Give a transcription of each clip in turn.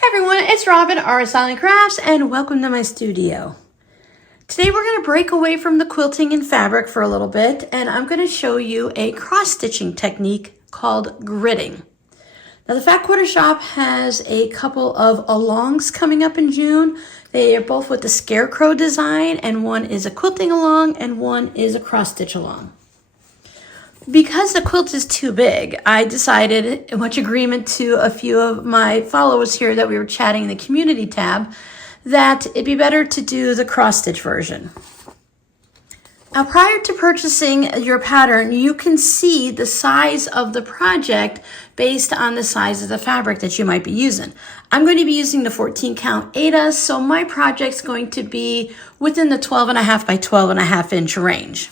Hey everyone, it's Robin, Art Styling Crafts, and welcome to my studio. Today we're going to break away from the quilting and fabric for a little bit, and I'm going to show you a cross-stitching technique called gridding. Now the Fat Quarter Shop has a couple of alongs coming up in June. They are both with the scarecrow design, and one is a quilting along and one is a cross-stitch along. Because the quilt is too big, I decided, in much agreement to a few of my followers here that we were chatting in the community tab, that it'd be better to do the cross-stitch version. Now, prior to purchasing your pattern, you can see the size of the project based on the size of the fabric that you might be using. I'm going to be using the 14 count Aida, so my project's going to be within the 12.5 by 12.5 inch range.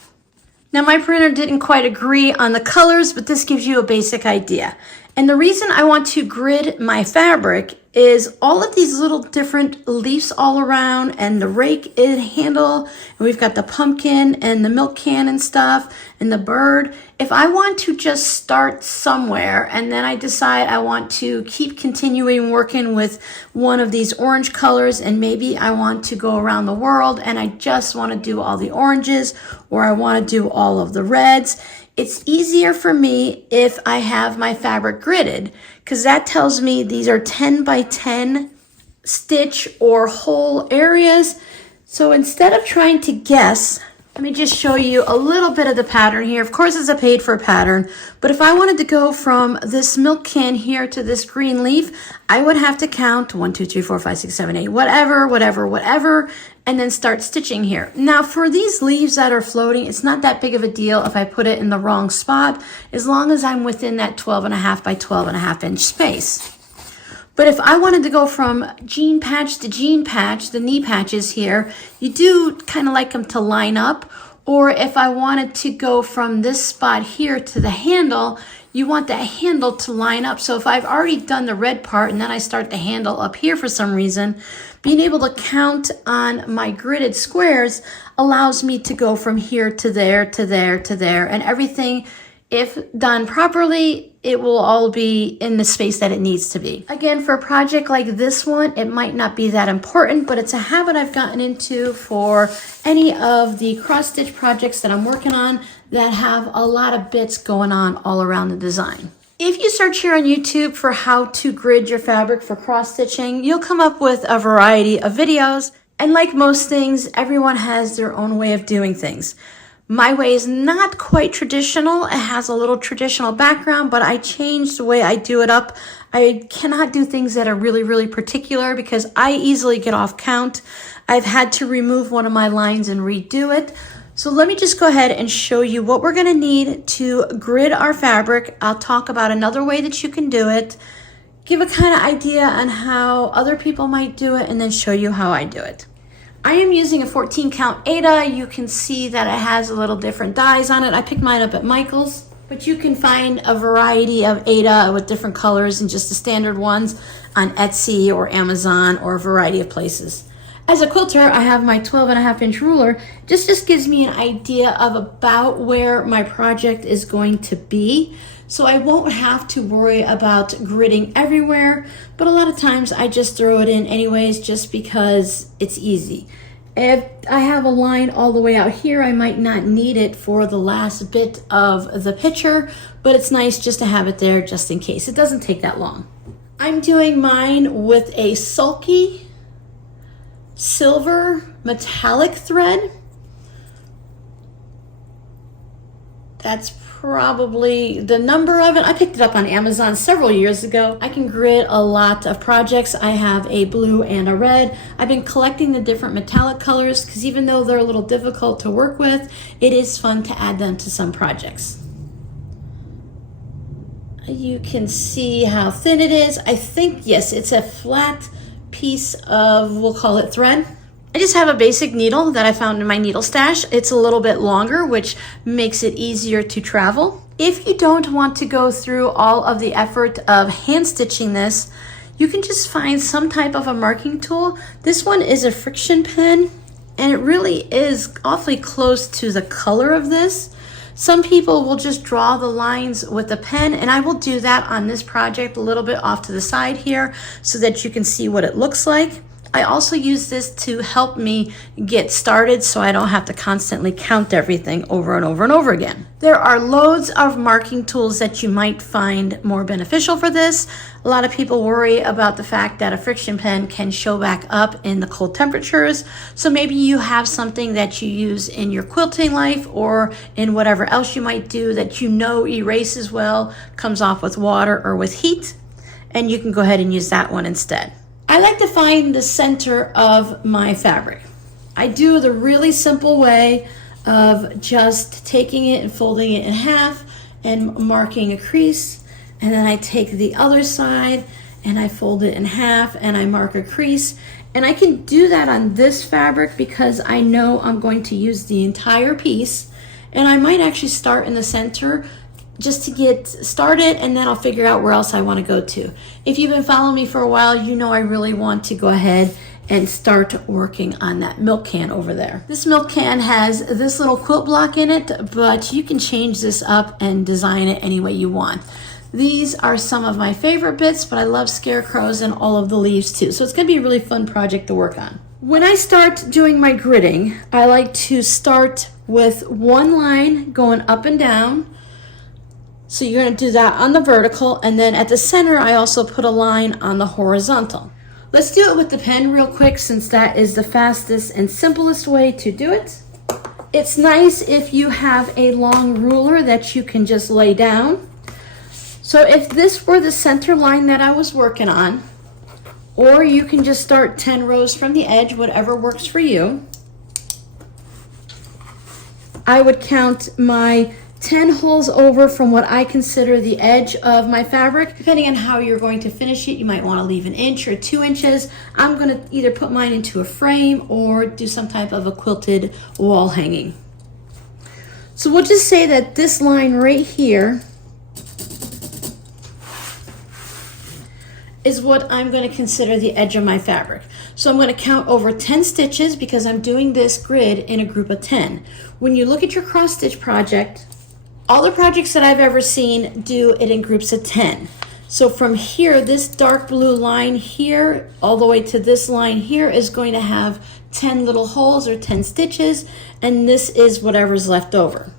Now my printer didn't quite agree on the colors, but this gives you a basic idea. And the reason I want to grid my fabric is all of these little different leaves all around and the rake handle, and we've got the pumpkin and the milk can and stuff and the bird. If I want to just start somewhere and then I decide I want to keep continuing working with one of these orange colors, and maybe I want to go around the world and I just want to do all the oranges, or I want to do all of the reds, it's easier for me if I have my fabric gridded, because that tells me these are 10 by 10 stitch or whole areas. So instead of trying to guess, let me just show you a little bit of the pattern here. Of course, it's a paid for pattern, but if I wanted to go from this milk can here to this green leaf, I would have to count 1, 2, 3, 4, 5, 6, 7, 8, whatever, and then start stitching here. Now for these leaves that are floating, it's not that big of a deal if I put it in the wrong spot, as long as I'm within that 12.5 by 12.5 inch space. But if I wanted to go from jean patch to jean patch, the knee patches here, you do kind of like them to line up. Or if I wanted to go from this spot here to the handle, you want that handle to line up. So if I've already done the red part and then I start the handle up here for some reason, being able to count on my gridded squares allows me to go from here to there, to there, to there, and everything, if done properly, it will all be in the space that it needs to be. Again, for a project like this one, it might not be that important, but it's a habit I've gotten into for any of the cross-stitch projects that I'm working on that have a lot of bits going on all around the design. If you search here on YouTube for how to grid your fabric for cross-stitching, you'll come up with a variety of videos. And like most things, everyone has their own way of doing things. My way is not quite traditional. It has a little traditional background, but I changed the way I do it up. I cannot do things that are really, really particular because I easily get off count. I've had to remove one of my lines and redo it. So let me just go ahead and show you what we're gonna need to grid our fabric. I'll talk about another way that you can do it, give a kind of idea on how other people might do it, and then show you how I do it. I am using a 14 count Aida. You can see that it has a little different dies on it. I picked mine up at Michael's, but you can find a variety of Aida with different colors and just the standard ones on Etsy or Amazon or a variety of places. As a quilter, I have my 12.5 inch ruler. Just gives me an idea of about where my project is going to be. So I won't have to worry about gridding everywhere, but a lot of times I just throw it in anyways just because it's easy. If I have a line all the way out here, I might not need it for the last bit of the picture, but it's nice just to have it there just in case. It doesn't take that long. I'm doing mine with a sulky silver metallic thread. That's probably the number of it. I picked it up on Amazon several years ago. I can grid a lot of projects. I have a blue and a red. I've been collecting the different metallic colors because even though they're a little difficult to work with, it is fun to add them to some projects. You can see how thin it is. I think, yes, it's a flat piece of, we'll call it thread. I just have a basic needle that I found in my needle stash. It's a little bit longer, which makes it easier to travel. If you don't want to go through all of the effort of hand stitching this, you can just find some type of a marking tool. This one is a friction pen, and it really is awfully close to the color of this. Some people will just draw the lines with a pen, and I will do that on this project a little bit off to the side here so that you can see what it looks like. I also use this to help me get started so I don't have to constantly count everything over and over and over again. There are loads of marking tools that you might find more beneficial for this. A lot of people worry about the fact that a friction pen can show back up in the cold temperatures. So maybe you have something that you use in your quilting life or in whatever else you might do that you know erases well, comes off with water or with heat, and you can go ahead and use that one instead. I like to find the center of my fabric. I do the really simple way of just taking it and folding it in half and marking a crease, and then I take the other side and I fold it in half and I mark a crease. And I can do that on this fabric because I know I'm going to use the entire piece, and I might actually start in the center just to get started, and then I'll figure out where else I want to go to. If you've been following me for a while, you know I really want to go ahead and start working on that milk can over there. This milk can has this little quilt block in it, but you can change this up and design it any way you want. These are some of my favorite bits, but I love scarecrows and all of the leaves too. So it's gonna be a really fun project to work on. When I start doing my gridding, I like to start with one line going up and down. So you're going to do that on the vertical, and then at the center I also put a line on the horizontal. Let's do it with the pen real quick since that is the fastest and simplest way to do it. It's nice if you have a long ruler that you can just lay down. So if this were the center line that I was working on, or you can just start 10 rows from the edge, whatever works for you. I would count my 10 holes over from what I consider the edge of my fabric. Depending on how you're going to finish it, you might want to leave an inch or 2 inches. I'm going to either put mine into a frame or do some type of a quilted wall hanging. So we'll just say that this line right here is what I'm going to consider the edge of my fabric. So I'm going to count over 10 stitches because I'm doing this grid in a group of 10. When you look at your cross stitch project, all the projects that I've ever seen do it in groups of 10. So from here, this dark blue line here, all the way to this line here is going to have 10 little holes or 10 stitches, and this is whatever's left over.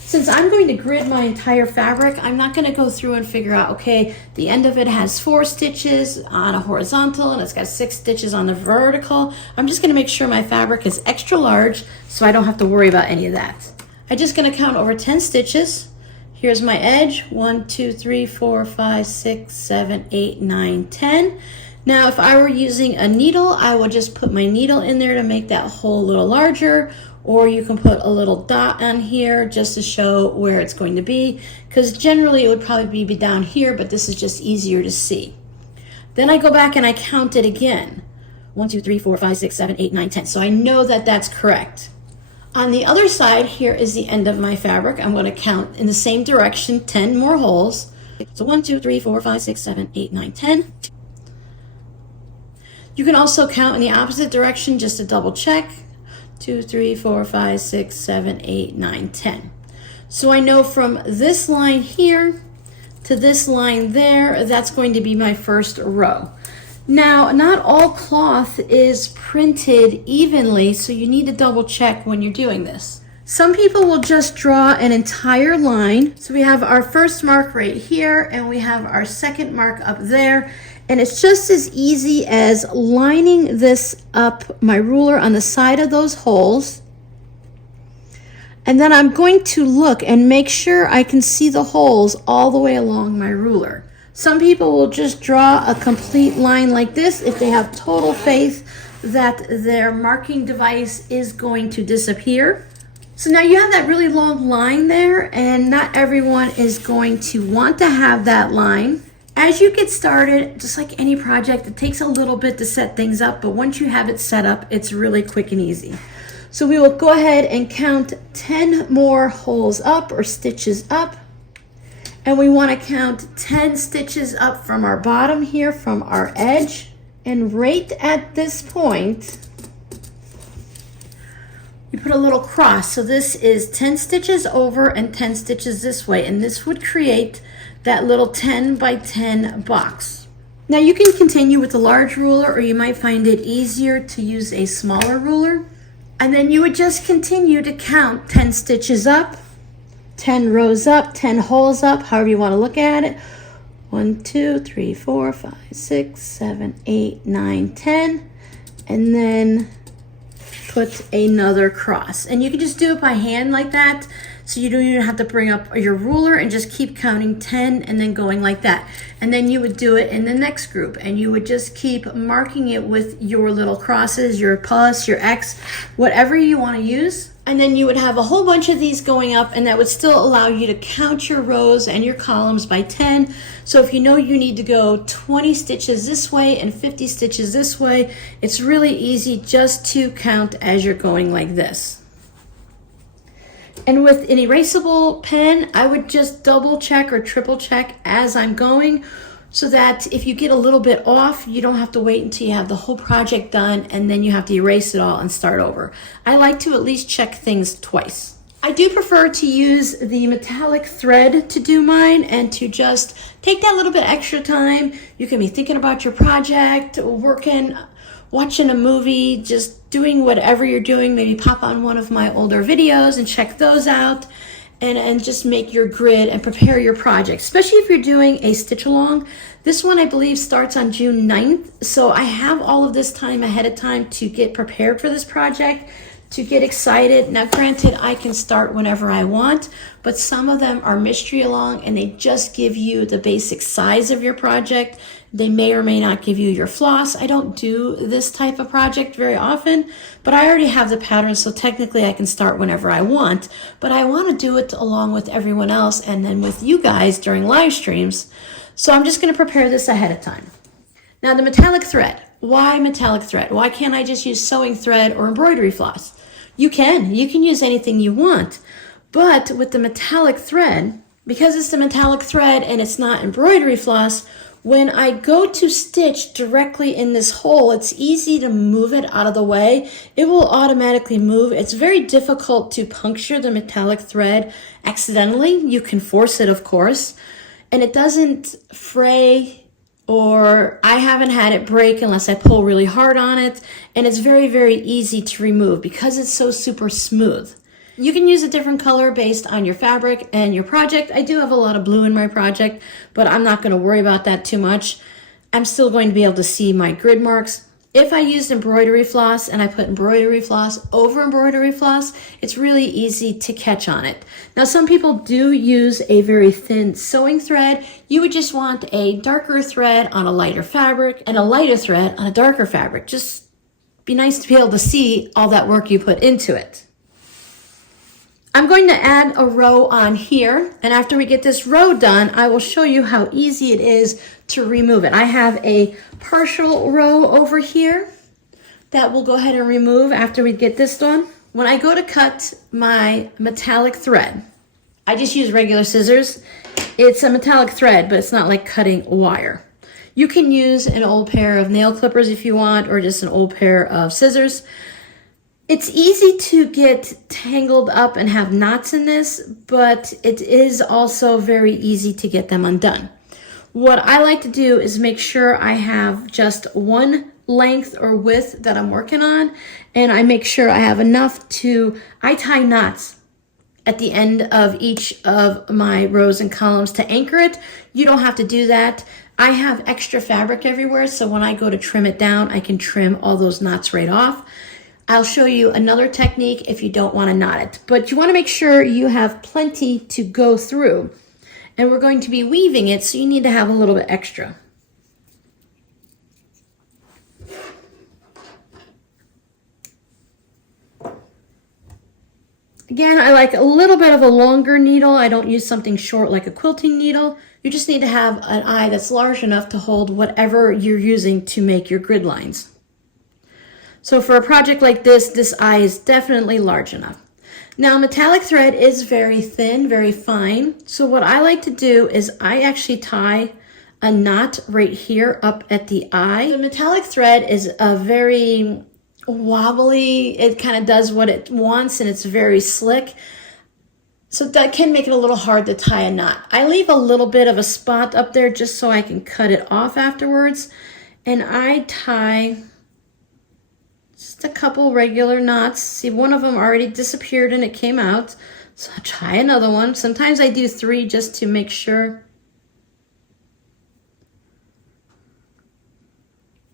Since I'm going to grid my entire fabric, I'm not going to go through and figure out, okay, the end of it has 4 stitches on a horizontal and it's got 6 stitches on the vertical. I'm just going to make sure my fabric is extra large so I don't have to worry about any of that. I'm just going to count over 10 stitches. Here's my edge, 1, 2, 3, 4, 5, 6, 7, 8, 9, 10. Now, if I were using a needle, I would just put my needle in there to make that hole a little larger, or you can put a little dot on here just to show where it's going to be, because generally it would probably be down here, but this is just easier to see. Then I go back and I count it again. 1, 2, 3, 4, 5, 6, 7, 8, 9, 10. So I know that that's correct. On the other side, here is the end of my fabric. I'm going to count in the same direction, 10 more holes. So 1, 2, 3, 4, 5, 6, 7, 8, 9, 10. You can also count in the opposite direction just to double check. 2, 3, 4, 5, 6, 7, 8, 9, 10. So I know from this line here to this line there, that's going to be my first row. Now, not all cloth is printed evenly, so you need to double check when you're doing this. Some people will just draw an entire line. So we have our first mark right here, and we have our second mark up there. And it's just as easy as lining this up, my ruler on the side of those holes. And then I'm going to look and make sure I can see the holes all the way along my ruler. Some people will just draw a complete line like this if they have total faith that their marking device is going to disappear. So now you have that really long line there, and not everyone is going to want to have that line. As you get started, just like any project, it takes a little bit to set things up, but once you have it set up, it's really quick and easy. So we will go ahead and count 10 more holes up or stitches up. And we want to count 10 stitches up from our bottom here, from our edge. And right at this point, you put a little cross. So this is 10 stitches over and 10 stitches this way, and this would create that little 10 by 10 box. Now you can continue with a large ruler, or you might find it easier to use a smaller ruler. And then you would just continue to count 10 stitches up, 10 rows up, 10 holes up, however you want to look at it. 1, 2, 3, 4, 5, 6, 7, 8, 9, 10. And then put another cross. And you can just do it by hand like that. So you don't even have to bring up your ruler, and just keep counting 10 and then going like that. And then you would do it in the next group, and you would just keep marking it with your little crosses, your plus, your X, whatever you want to use. And then you would have a whole bunch of these going up, and that would still allow you to count your rows and your columns by 10. So if you know you need to go 20 stitches this way and 50 stitches this way, it's really easy just to count as you're going like this. And with an erasable pen, I would just double check or triple check as I'm going, so that if you get a little bit off, you don't have to wait until you have the whole project done and then you have to erase it all and start over. I like to at least check things twice. I do prefer to use the metallic thread to do mine, and to just take that little bit extra time. You can be thinking about your project, working, watching a movie, just doing whatever you're doing. Maybe pop on one of my older videos and check those out, and just make your grid and prepare your project, especially if you're doing a stitch along. This one I believe starts on June 9th, so I have all of this time ahead of time to get prepared for this project, to get excited. Now granted, I can start whenever I want, but some of them are mystery along, and they just give you the basic size of your project. They may or may not give you your floss. I don't do this type of project very often, but I already have the pattern, so technically I can start whenever I want. But I want to do it along with everyone else, and then with you guys during live streams. So I'm just going to prepare this ahead of time. Now the metallic thread. Why metallic thread? Why can't I just use sewing thread or embroidery floss? You can use anything you want. But with the metallic thread, because it's the metallic thread and it's not embroidery floss, when I go to stitch directly in this hole, it's easy to move it out of the way. It will automatically move. It's very difficult to puncture the metallic thread accidentally. You can force it, of course, and it doesn't fray, or I haven't had it break unless I pull really hard on it. And it's very, very easy to remove because it's so super smooth. You can use a different color based on your fabric and your project. I do have a lot of blue in my project, but I'm not going to worry about that too much. I'm still going to be able to see my grid marks. If I used embroidery floss and I put embroidery floss over embroidery floss, it's really easy to catch on it. Now, some people do use a very thin sewing thread. You would just want a darker thread on a lighter fabric and a lighter thread on a darker fabric. Just be nice to be able to see all that work you put into it. I'm going to add a row on here, and after we get this row done, I will show you how easy it is to remove it. I have a partial row over here that we'll go ahead and remove after we get this done. When I go to cut my metallic thread, I just use regular scissors. It's a metallic thread, but it's not like cutting wire. You can use an old pair of nail clippers if you want, or just an old pair of scissors. It's easy to get tangled up and have knots in this, but it is also very easy to get them undone. What I like to do is make sure I have just one length or width that I'm working on, and I make sure I have enough I tie knots at the end of each of my rows and columns to anchor it. You don't have to do that. I have extra fabric everywhere, so when I go to trim it down, I can trim all those knots right off. I'll show you another technique if you don't want to knot it, but you want to make sure you have plenty to go through. And we're going to be weaving it, so you need to have a little bit extra. Again, I like a little bit of a longer needle. I don't use something short like a quilting needle. You just need to have an eye that's large enough to hold whatever you're using to make your grid lines. So for a project like this eye is definitely large enough. Now, metallic thread is very thin, very fine. So what I like to do is I actually tie a knot right here up at the eye. The metallic thread is a very wobbly. It kind of does what it wants and it's very slick. So that can make it a little hard to tie a knot. I leave a little bit of a spot up there just so I can cut it off afterwards. And I tie just a couple regular knots. See, one of them already disappeared and it came out. So I'll try another one. Sometimes I do 3 just to make sure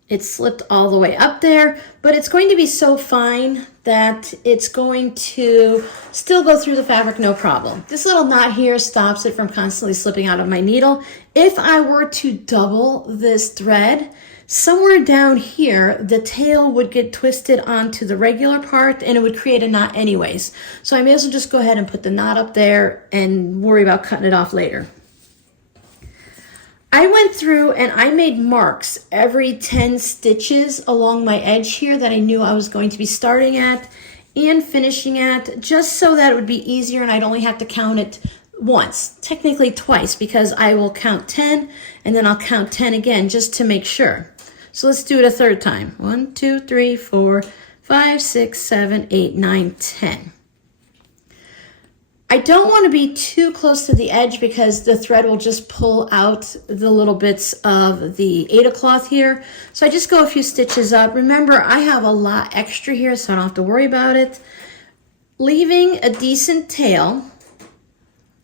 it slipped all the way up there, but it's going to be so fine that it's going to still go through the fabric no problem. This little knot here stops it from constantly slipping out of my needle. If I were to double this thread, somewhere down here, the tail would get twisted onto the regular part and it would create a knot anyways. So I may as well just go ahead and put the knot up there and worry about cutting it off later. I went through and I made marks every 10 stitches along my edge here that I knew I was going to be starting at and finishing at, just so that it would be easier and I'd only have to count it once, technically twice, because I will count 10 and then I'll count 10 again just to make sure. So let's do it a third time. 1, 2, 3, 4, 5, 6, 7, 8, 9, 10. I don't want to be too close to the edge because the thread will just pull out the little bits of the Aida cloth here. So I just go a few stitches up. Remember, I have a lot extra here, so I don't have to worry about it. Leaving a decent tail,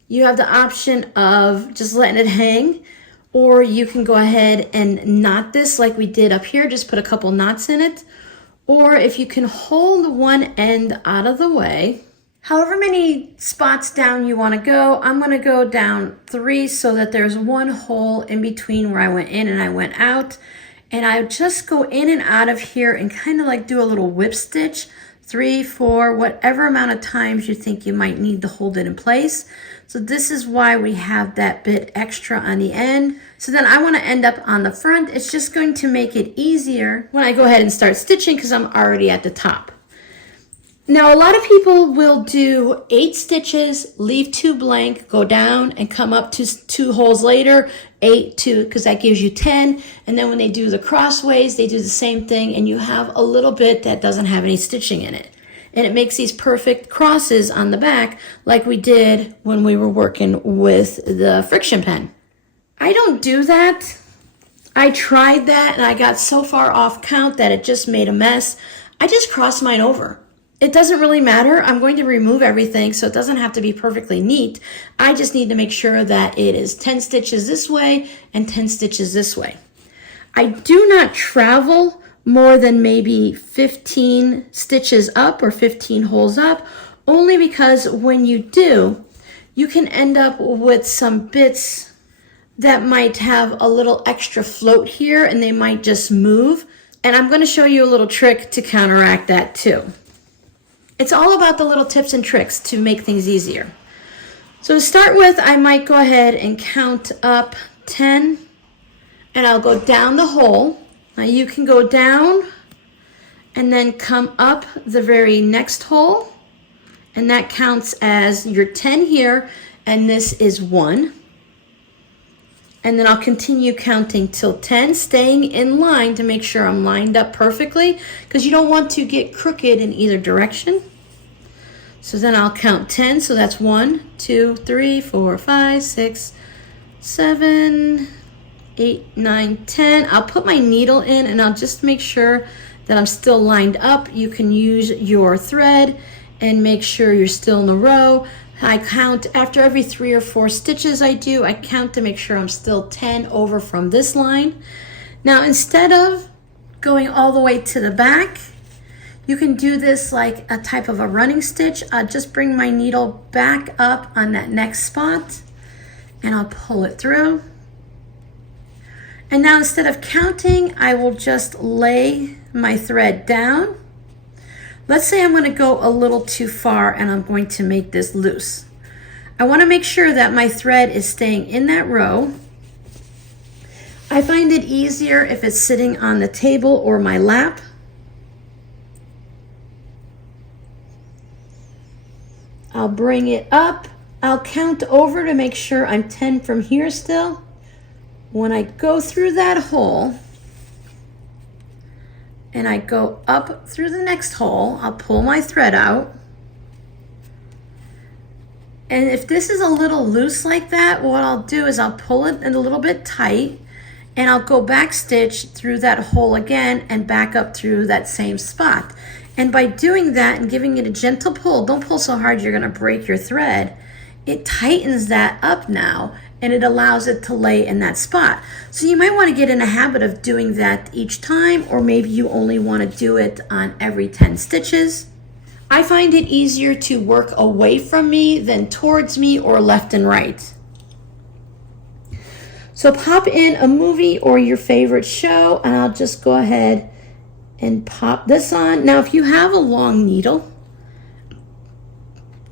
you have the option of just letting it hang, or you can go ahead and knot this like we did up here, just put a couple knots in it. Or if you can hold one end out of the way, however many spots down you want to go, I'm going to go down 3 so that there's one hole in between where I went in and I went out. And I just go in and out of here and kind of like do a little whip stitch, 3, 4, whatever amount of times you think you might need to hold it in place. So this is why we have that bit extra on the end. So then I want to end up on the front. It's just going to make it easier when I go ahead and start stitching because I'm already at the top. Now, a lot of people will do 8 stitches, leave 2 blank, go down and come up to 2 holes later, 8, 2, because that gives you 10. And then when they do the crossways, they do the same thing and you have a little bit that doesn't have any stitching in it. And it makes these perfect crosses on the back like we did when we were working with the friction pen. I don't do that. I tried that and I got so far off count that it just made a mess. I just cross mine over. It doesn't really matter. I'm going to remove everything, so it doesn't have to be perfectly neat. I just need to make sure that it is 10 stitches this way and 10 stitches this way. I do not travel more than maybe 15 stitches up or 15 holes up, only because when you do, you can end up with some bits that might have a little extra float here and they might just move. And I'm going to show you a little trick to counteract that too. It's all about the little tips and tricks to make things easier. So to start with, I might go ahead and count up 10 and I'll go down the hole. Now you can go down and then come up the very next hole, and that counts as your 10 here, and this is 1. And then I'll continue counting till 10, staying in line to make sure I'm lined up perfectly, because you don't want to get crooked in either direction. So then I'll count 10, so that's 1, 2, 3, 4, 5, 6, 7, 8, 9, 10. I'll put my needle in and I'll just make sure that I'm still lined up. You can use your thread and make sure you're still in the row. I count after every 3 or 4 stitches I do, I count to make sure I'm still 10 over from this line. Now, instead of going all the way to the back, you can do this like a type of a running stitch. I'll just bring my needle back up on that next spot and I'll pull it through. And now instead of counting, I will just lay my thread down. Let's say I'm going to go a little too far and I'm going to make this loose. I want to make sure that my thread is staying in that row. I find it easier if it's sitting on the table or my lap. I'll bring it up. I'll count over to make sure I'm 10 from here still. When I go through that hole, and I go up through the next hole. I'll pull my thread out. And if this is a little loose like that, what I'll do is I'll pull it in a little bit tight, and I'll go back stitch through that hole again and back up through that same spot. And by doing that and giving it a gentle pull, don't pull so hard you're gonna break your thread, it tightens that up now and it allows it to lay in that spot. So you might wanna get in a habit of doing that each time, or maybe you only wanna do it on every 10 stitches. I find it easier to work away from me than towards me or left and right. So pop in a movie or your favorite show, and I'll just go ahead and pop this on. Now, if you have a long needle,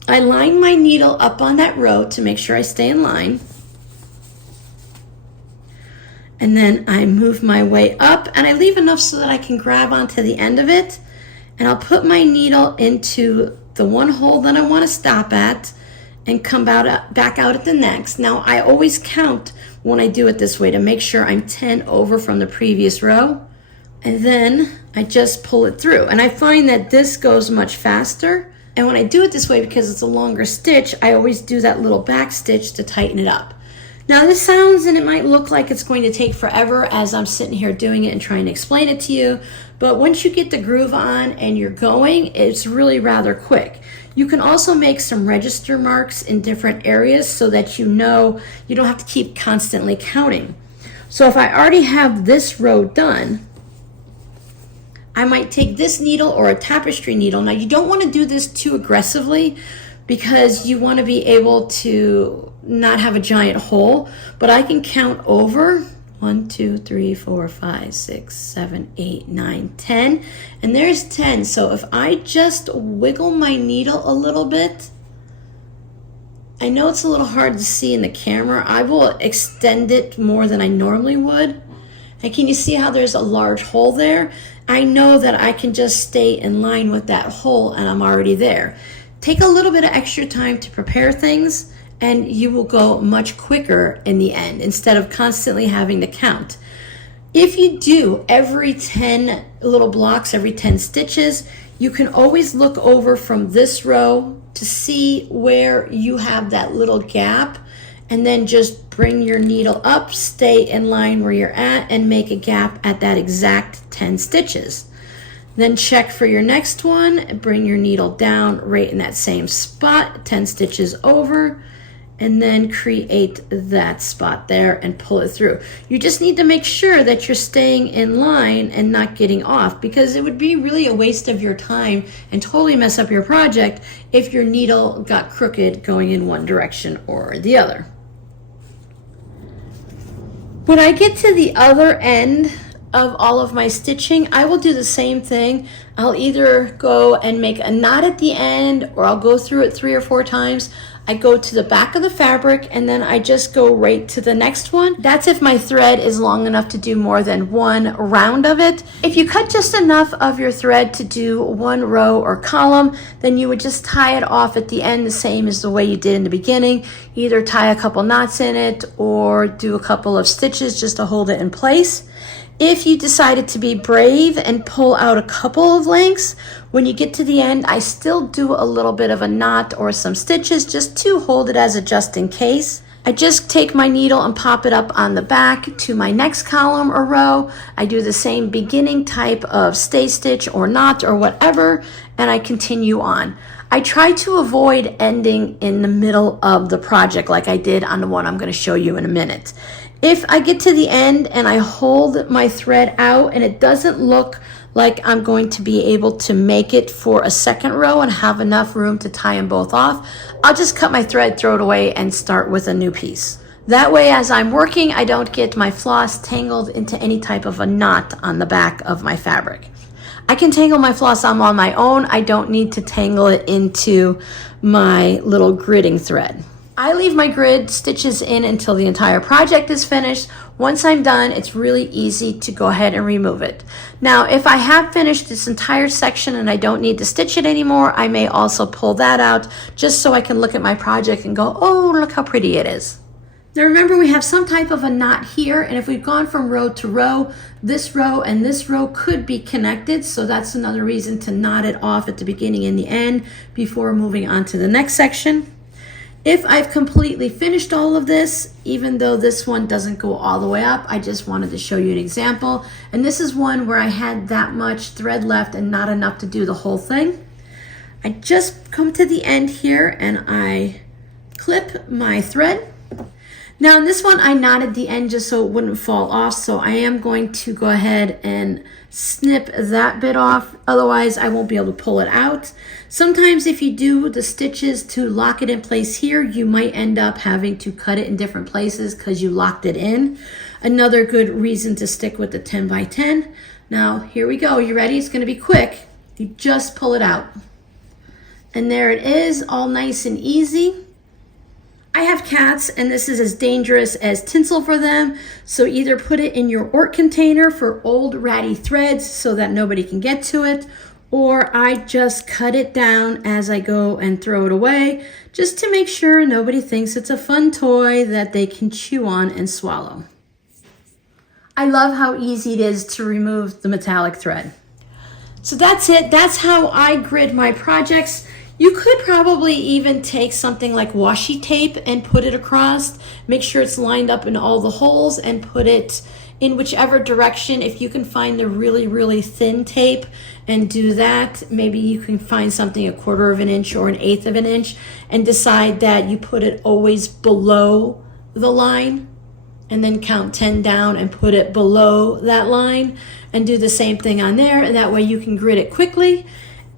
I line my needle up on that row to make sure I stay in line. And then I move my way up, and I leave enough so that I can grab onto the end of it. And I'll put my needle into the one hole that I want to stop at and come back out at the next. Now, I always count when I do it this way to make sure I'm 10 over from the previous row. And then I just pull it through. And I find that this goes much faster. And when I do it this way, because it's a longer stitch, I always do that little back stitch to tighten it up. Now this sounds, and it might look like it's going to take forever as I'm sitting here doing it and trying to explain it to you, but once you get the groove on and you're going, it's really rather quick. You can also make some register marks in different areas so that you know you don't have to keep constantly counting. So if I already have this row done, I might take this needle or a tapestry needle. Now you don't want to do this too aggressively because you want to be able to not have a giant hole, but I can count over 1, 2, 3, 4, 5, 6, 7, 8, 9, 10, and there's 10. So if I just wiggle my needle a little bit, I know it's a little hard to see in the camera. I will extend it more than I normally would. And can you see how there's a large hole there? I know that I can just stay in line with that hole and I'm already there. Take a little bit of extra time to prepare things and you will go much quicker in the end instead of constantly having to count. If you do every 10 little blocks, every 10 stitches, you can always look over from this row to see where you have that little gap, and then just bring your needle up, stay in line where you're at, and make a gap at that exact 10 stitches. Then check for your next one, bring your needle down right in that same spot, 10 stitches over, and then create that spot there and pull it through. You just need to make sure that you're staying in line and not getting off, because it would be really a waste of your time and totally mess up your project if your needle got crooked going in one direction or the other. When I get to the other end of all of my stitching, I will do the same thing. I'll either go and make a knot at the end, or I'll go through it 3 or 4 times. I go to the back of the fabric and then I just go right to the next one. That's if my thread is long enough to do more than one round of it. If you cut just enough of your thread to do one row or column, then you would just tie it off at the end the same as the way you did in the beginning. Either tie a couple knots in it or do a couple of stitches just to hold it in place. If you decided to be brave and pull out a couple of lengths, when you get to the end, I still do a little bit of a knot or some stitches just to hold it as a just in case. I just take my needle and pop it up on the back to my next column or row. I do the same beginning type of stay stitch or knot or whatever, and I continue on. I try to avoid ending in the middle of the project like I did on the one I'm going to show you in a minute. If I get to the end and I hold my thread out and it doesn't look like I'm going to be able to make it for a second row and have enough room to tie them both off, I'll just cut my thread, throw it away, and start with a new piece. That way, as I'm working, I don't get my floss tangled into any type of a knot on the back of my fabric. I can tangle my floss on my own. I don't need to tangle it into my little gridding thread. I leave my grid stitches in until the entire project is finished. Once I'm done, it's really easy to go ahead and remove it. Now, if I have finished this entire section and I don't need to stitch it anymore, I may also pull that out just so I can look at my project and go, oh, look how pretty it is. Now remember, we have some type of a knot here, and if we've gone from row to row, this row and this row could be connected, so that's another reason to knot it off at the beginning and the end before moving on to the next section. If I've completely finished all of this, even though this one doesn't go all the way up, I just wanted to show you an example. And this is one where I had that much thread left and not enough to do the whole thing. I just come to the end here and I clip my thread. Now in this one, I knotted the end just so it wouldn't fall off, so I am going to go ahead and snip that bit off, otherwise I won't be able to pull it out. Sometimes if you do the stitches to lock it in place here, you might end up having to cut it in different places because you locked it in. Another good reason to stick with the 10 by 10. Now here we go, you ready? It's going to be quick. You just pull it out. And there it is, all nice and easy. I have cats and this is as dangerous as tinsel for them, so either put it in your Ort container for old ratty threads so that nobody can get to it, or I just cut it down as I go and throw it away just to make sure nobody thinks it's a fun toy that they can chew on and swallow. I love how easy it is to remove the metallic thread. So that's it. That's how I grid my projects. You could probably even take something like washi tape and put it across, make sure it's lined up in all the holes and put it in whichever direction. If you can find the really, really thin tape and do that, maybe you can find something 1/4 of an inch or 1/8 of an inch and decide that you put it always below the line and then count 10 down and put it below that line and do the same thing on there, and that way you can grid it quickly.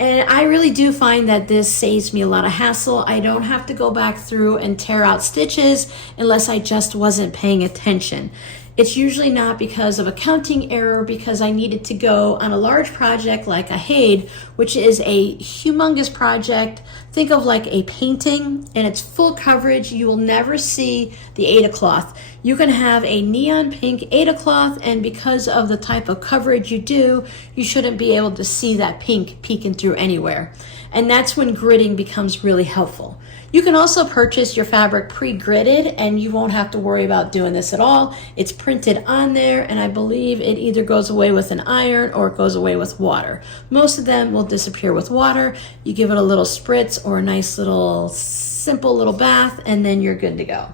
And I really do find that this saves me a lot of hassle. I don't have to go back through and tear out stitches unless I just wasn't paying attention. It's usually not because of a counting error, because I needed to go on a large project like a HAID, which is a humongous project. Think of like a painting, and it's full coverage. You will never see the Aida cloth. You can have a neon pink Aida cloth, and because of the type of coverage you do, you shouldn't be able to see that pink peeking through anywhere. And that's when gridding becomes really helpful. You can also purchase your fabric pre-gridded and you won't have to worry about doing this at all. It's printed on there, and I believe it either goes away with an iron or it goes away with water. Most of them will disappear with water. You give it a little spritz or a nice little simple little bath and then you're good to go.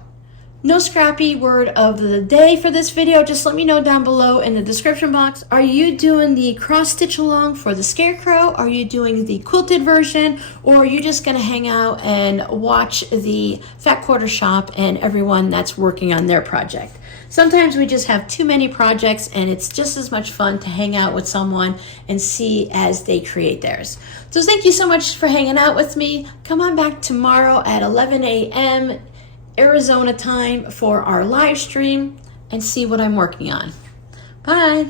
No scrappy word of the day for this video. Just let me know down below in the description box. Are you doing the cross stitch along for the scarecrow? Are you doing the quilted version? Or are you just gonna hang out and watch the Fat Quarter Shop and everyone that's working on their project? Sometimes we just have too many projects and it's just as much fun to hang out with someone and see as they create theirs. So thank you so much for hanging out with me. Come on back tomorrow at 11 a.m. Arizona time for our live stream and see what I'm working on. Bye.